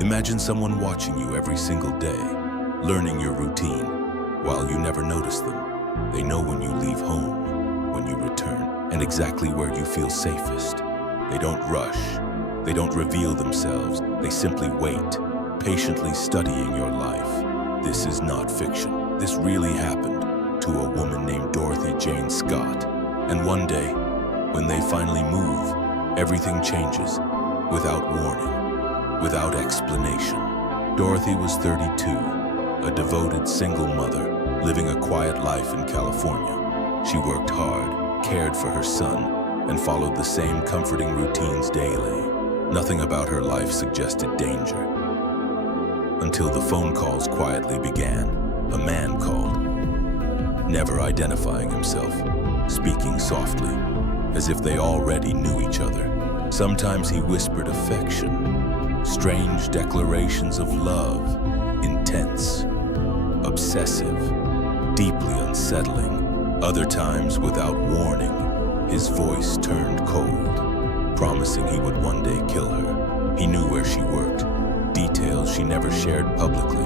Imagine someone watching you every single day, learning your routine, while you never notice them. They know when you leave home, when you return, and exactly where you feel safest. They don't rush. They don't reveal themselves. They simply wait, patiently studying your life. This is not fiction. This really happened to a woman named Dorothy Jane Scott. And one day, when they finally move, everything changes, without warning, without explanation. Dorothy was 32, a devoted single mother, living a quiet life in California. She worked hard, cared for her son, and followed the same comforting routines daily. Nothing about her life suggested danger. Until the phone calls quietly began. A man called, never identifying himself, speaking softly, as if they already knew each other. Sometimes he whispered affection, strange declarations of love, intense, obsessive, deeply unsettling. Other times, without warning, his voice turned cold, promising he would one day kill her. He knew where she worked, details she never shared publicly,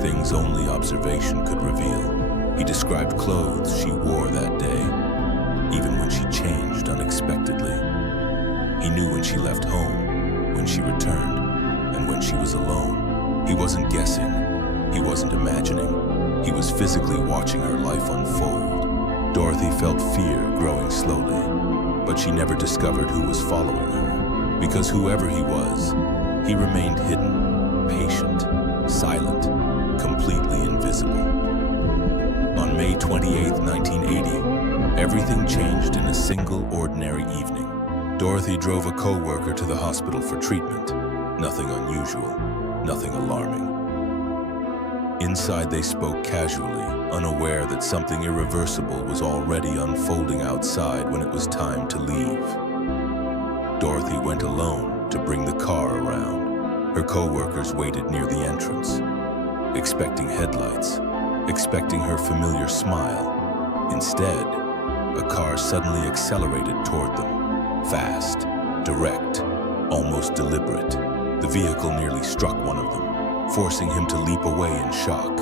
things only observation could reveal. He described clothes she wore that day, even when she changed unexpectedly. He knew when she left home, when she returned, and when she was alone. He wasn't guessing, he wasn't imagining. He was physically watching her life unfold. Dorothy felt fear growing slowly, but she never discovered who was following her. Because whoever he was, he remained hidden, patient, silent, completely invisible. On May 28, 1980, everything changed in a single ordinary evening. Dorothy drove a co-worker to the hospital for treatment. Nothing unusual, nothing alarming. Inside they spoke casually, unaware that something irreversible was already unfolding outside when it was time to leave. Dorothy went alone to bring the car around. Her co-workers waited near the entrance, expecting headlights, expecting her familiar smile. Instead, a car suddenly accelerated toward them, fast, direct, almost deliberate. The vehicle nearly struck one of them, forcing him to leap away in shock.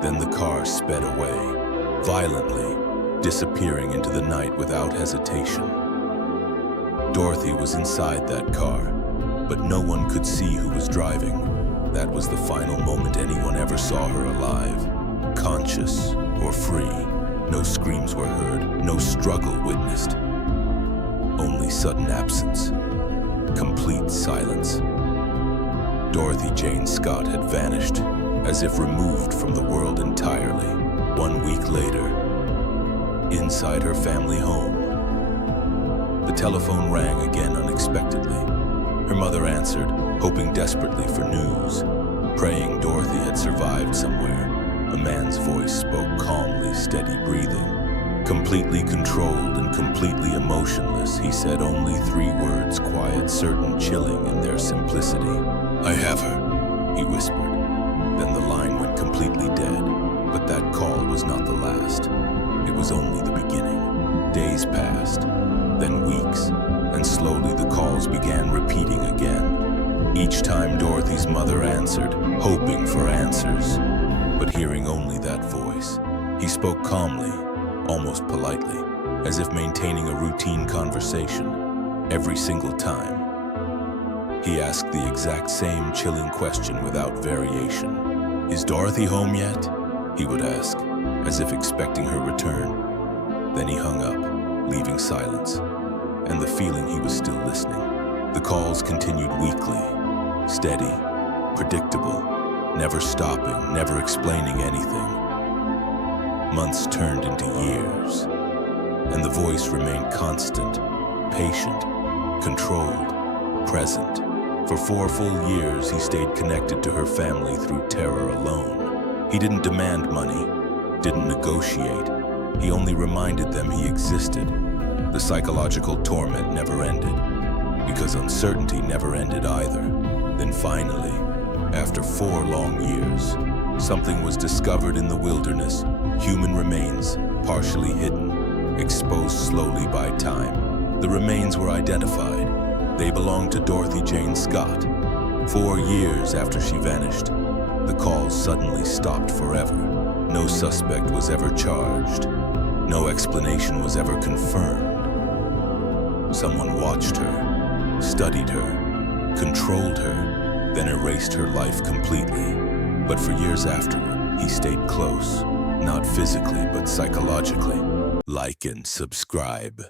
Then the car sped away, violently, disappearing into the night without hesitation. Dorothy was inside that car, but no one could see who was driving. That was the final moment anyone ever saw her alive, conscious or free. No screams were heard, no struggle witnessed. Only sudden absence, complete silence. Dorothy Jane Scott had vanished, as if removed from the world entirely. 1 week later, inside her family home, the telephone rang again unexpectedly. Her mother answered, hoping desperately for news, praying Dorothy had survived somewhere. A man's voice spoke calmly, steady breathing. Completely controlled and completely emotionless, he said only 3 words, quiet, certain, chilling in their simplicity. "I have her," he whispered. Then the line went completely dead. But that call was not the last. It was only the beginning. Days passed, then weeks, and slowly the calls began repeating again. Each time Dorothy's mother answered, hoping for answers, but hearing only that voice. He spoke calmly, almost politely, as if maintaining a routine conversation. Every single time, he asked the exact same chilling question without variation. "Is Dorothy home yet?" he would ask, as if expecting her return. Then he hung up, leaving silence, and the feeling he was still listening. The calls continued weekly, steady, predictable, never stopping, never explaining anything. Months turned into years, and the voice remained constant, patient, controlled, present. For 4 full years, he stayed connected to her family through terror alone. He didn't demand money, didn't negotiate. He only reminded them he existed. The psychological torment never ended, because uncertainty never ended either. Then finally, after 4 long years, something was discovered in the wilderness. Human remains, partially hidden, exposed slowly by time. The remains were identified. They belonged to Dorothy Jane Scott, 4 years after she vanished, the calls suddenly stopped forever. No suspect was ever charged. No explanation was ever confirmed. Someone watched her, studied her, controlled her, then erased her life completely. But for years afterward, he stayed close, not physically, but psychologically. Like and subscribe.